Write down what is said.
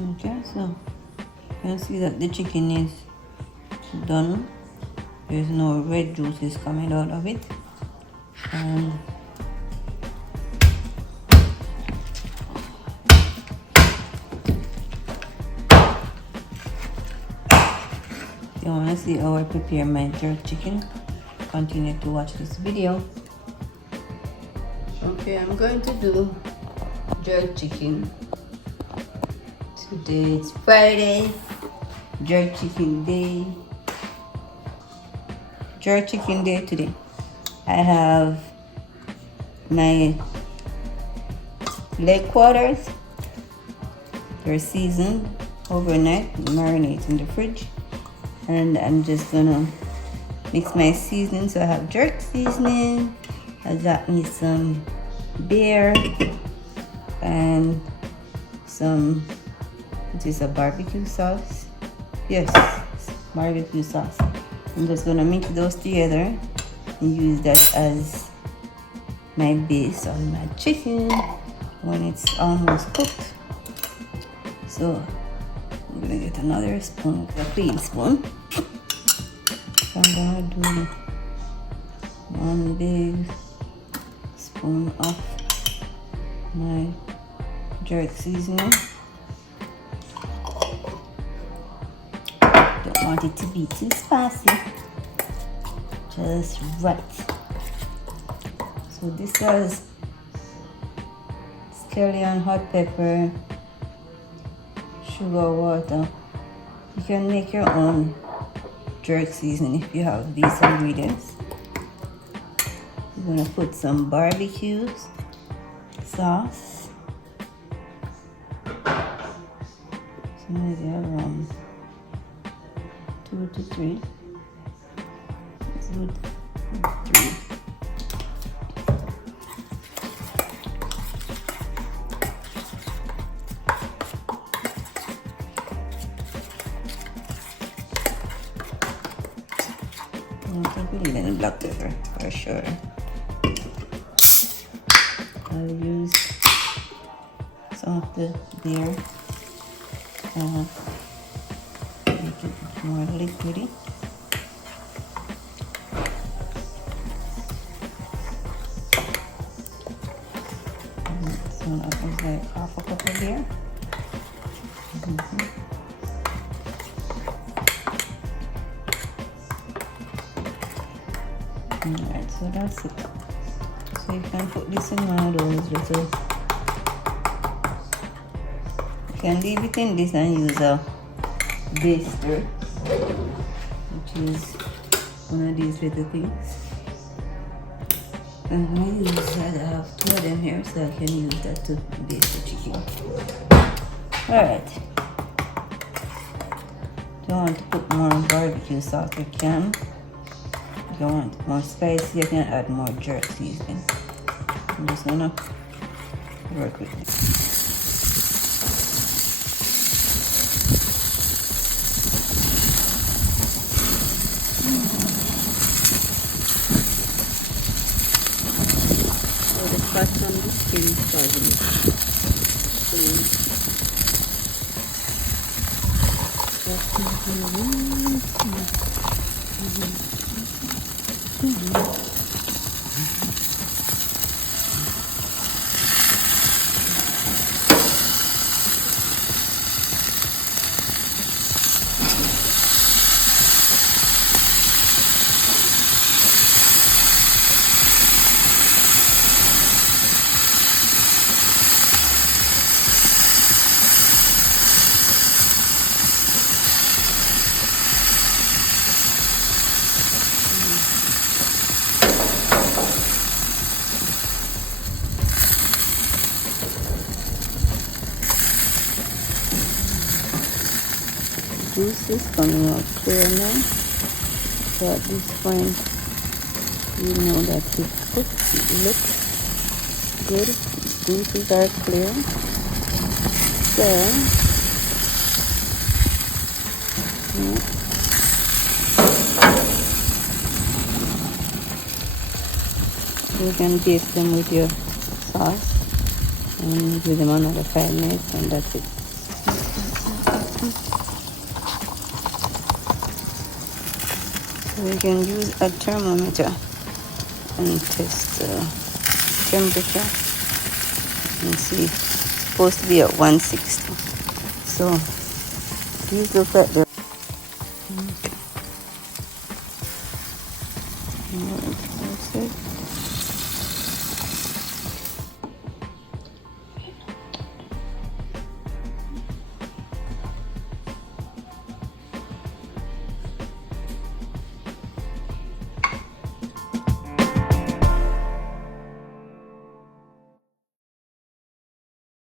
Okay, so you can see that the chicken is done. There's no red juices coming out of it. And if you want to see how I prepare my jerk chicken, continue to watch this video. Okay, I'm going to do jerk chicken. Today it's Friday, jerk chicken day. Jerk chicken day today. I have my leg quarters. They're seasoned overnight, marinate in the fridge. And I'm just gonna mix my seasoning. So I have jerk seasoning. I got me some beer and some, it is a barbecue sauce. Yes, barbecue sauce. I'm just gonna mix those together and use that as my base on my chicken when it's almost cooked. So I'm gonna get another spoon, a clean spoon. So I'm gonna do one big spoon of my jerk seasoning. Don't want it to be too spicy, just right. So this is scallion, hot pepper, sugar, water. You can make your own jerk seasoning if you have these ingredients. I'm gonna put some barbecue sauce. So maybe around 2 to 3. Let's do 3. A little black pepper for sure. I'll use some of the beer make it more liquidy. So that was like half a cup of beer. Alright, so that's it. So you can put this in one of those little, you can leave it in this and use a baster, which is one of these little things. And I have 2 of them here, so I can use that to baste the chicken. Alright. If you want to put more barbecue sauce, you can. If you want more spicy, you can add more jerk seasoning. I'm just gonna work with it. So the fat on the skin is causing it. Juice is coming out clear now. So at this point, you know that it's cooked. It looks good. Juices are clear. So, you can taste them with your sauce and give them another 5 minutes, and that's it. We can use a thermometer and test the temperature and see. It's supposed to be at 160. So please look at the okay.